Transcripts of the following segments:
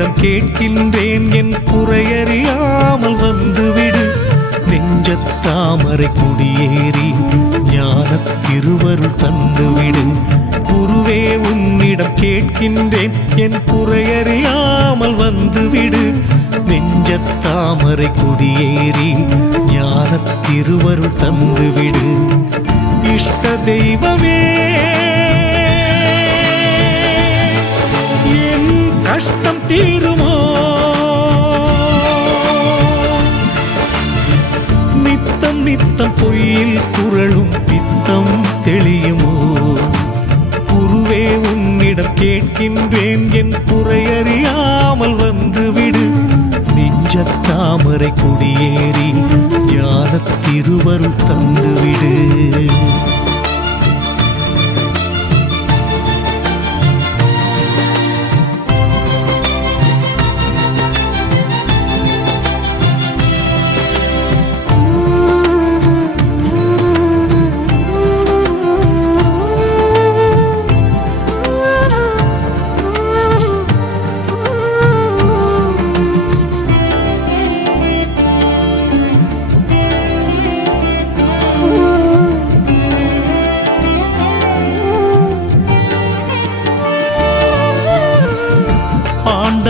உன்னிடம் கேட்கின்றேன் என் குறையறியாமல் வந்துவிடு நெஞ்சத்தாமரை குடியேறி ஞானத் திருவருள் தந்துவிடு குருவே உன்னிடம் கேட்கின்றேன் என் குறையறியாமல் வந்துவிடு நெஞ்சத்தாமரை குடியேறி ஞானத் திருவருள் தந்துவிடு இஷ்ட தெய்வமே என் கஷ்டம் தீருமோ நித்தம் நித்தம் பொய்யில் குரலும் பித்தம் தெளியுமோ குருவே உன்னிடம் கேட்கின்றேன் என் குறையறியாமல் வந்துவிடு நெஞ்சத்தாமரை குடியேறி ஞானத் திருவருள் தந்துவிடு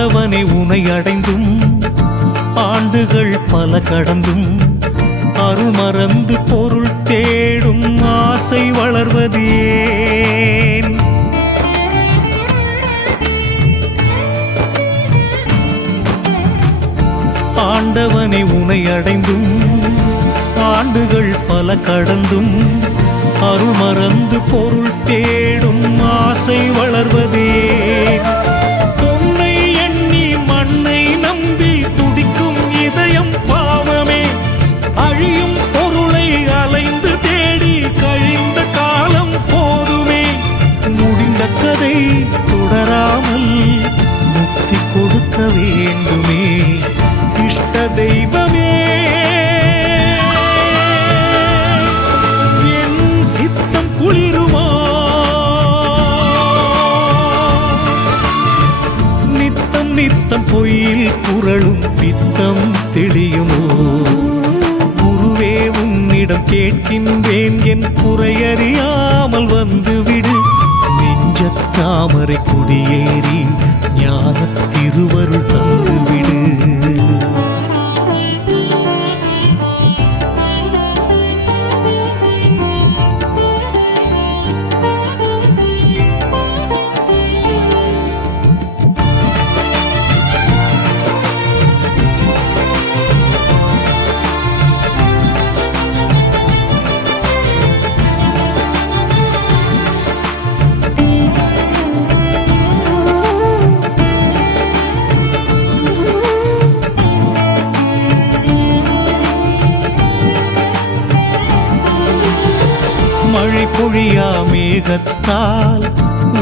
ஆண்டவனே உனை அடைந்தும் ஆண்டுகள் பல கடந்தும் அருள் மறந்து பொருள் தேடும் ஆசை வளர்வது ஏன் ஆண்டவனே உனை அடைந்தும் ஆண்டுகள் பல கடந்தும் அருள் மறந்து பொருள் தேடும் ஆசை வளர்வது ஏன் அழியும் பொருளை அலைந்து தேடி கழிந்த காலம் போதுமே முடிந்த கதை தொடராமல் முக்தி கொடுக்க வேண்டுமே இஷ்ட தெய்வமே என் சித்தம் குளிருமா நித்தம் நித்தம் பொய்யில் குரலும் பித்தம் தெளியுமோ உன்னிடம் கேட்கின்றேன் என் குறையறியாமல் வந்துவிடு நெஞ்சத்தாமரை குடியேறி ஞானத் திருவருள் தந்துவிடு மழை பொழியா மேகத்தால்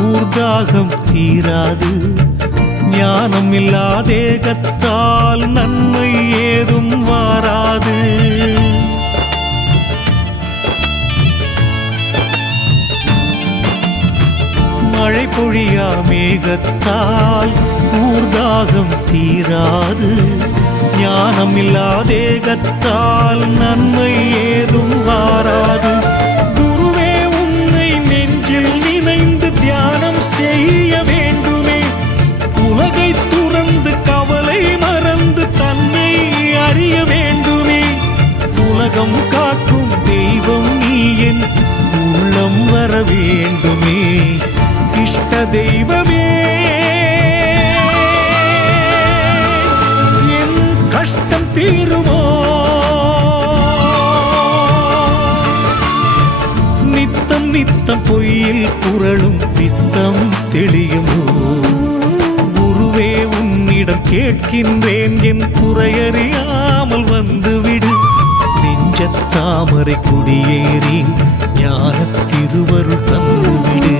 ஊர்தாகம் தீராது ஞானம் இல்லா தேகத்தால் நன்மை ஏதும் வாராது மழை பொழியா மேகத்தால் ஊர்தாகம் தீராது ஞானம் இல்லா தேகத்தால் நன்மை ஏதும் வாராது தியானம் செய்ய வேண்டுமே உலகை துறந்து கவலை மறந்து தன்னை அறிய வேண்டுமே உலகம் காக்கும் தெய்வம் நீ என் உள்ளம் வர வேண்டுமே இஷ்ட தெய்வமே என் கஷ்டம் தீருமோ நித்தம் நித்தம் பொய்யில் குரலும் பித்தம் தெளியுமோ குருவே உன்னிடம் கேட்கின்றேன் என் குறையறியாமல் வந்துவிடு நெஞ்சத்தாமரை குடியேறி ஞானத் திருவருள் தந்துவிடு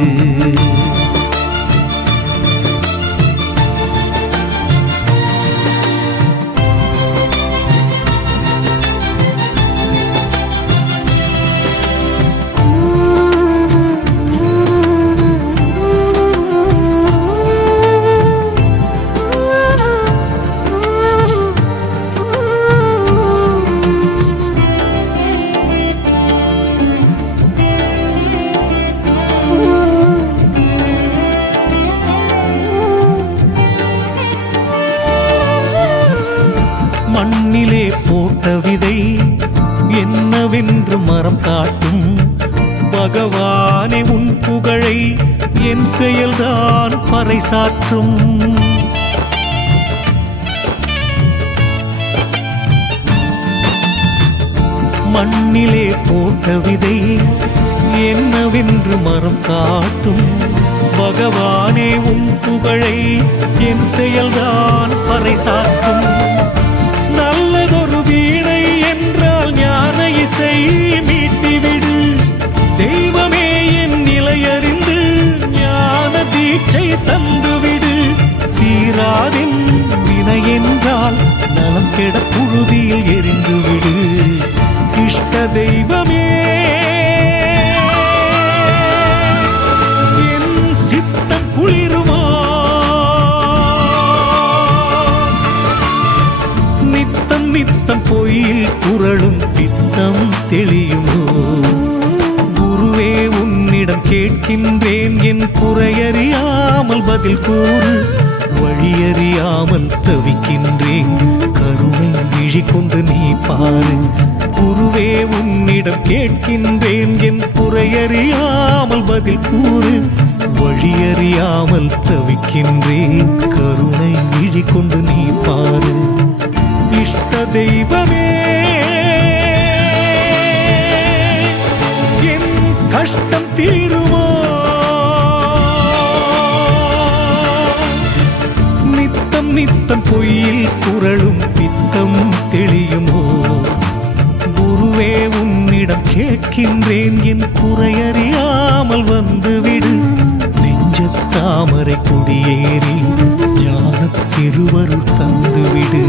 மண்ணிலே போட்ட விதை என்னவென்று மரம் காட்டும். பகவானே உன் புகழை என் செயல்தான் பறைசாற்றும். மண்ணிலே போட்ட விதை என்னவென்று மரம் காட்டும். பகவானே உன் புகழை என் செயல்தான் பறைசாற்றும். நல்லதொரு வீணை என்றால் ஞான இசை மீட்டிவிடு. தெய்வமே என் நிலையறிந்து ஞான தீட்சை தந்துவிடு. தீராதின் வினை என்றால் நலம் கெட புழுதியில் எரிந்துவிடு. இஷ்ட தெய்வமே என் சித்தம் குளிருமா. நித்தம் நித்தம் பொய்யில் புரளும் பித்தம் தெளியுமோ. குருவே உன்னிடம் கேட்கின்றேன் என் குறையறியாமல் பதில் கூறு. வழியறியாமல் தவிக்கின்றேன் கருணை விழி கொண்டு நீ பாரு. குருவே உன்னிடம் கேட்கின்றேன் என் குறையறியாமல் பதில் கூறு. வழியறியாமல் தவிக்கின்றேன் கருணை விழி கொண்டு நீ பாரு. இஷ்ட தெய்வமே என் கஷ்டம் தீருமோ. நித்தம் நித்தம் பொய்யில் புரளும் பித்தம் தெளியுமோ. குருவே உன்னிடம் கேட்கின்றேன் என் குறையறியாமல் வந்துவிடு. நெஞ்சத்தாமரை கொடியேறி ஞானத் திருவருள் தந்துவிடு.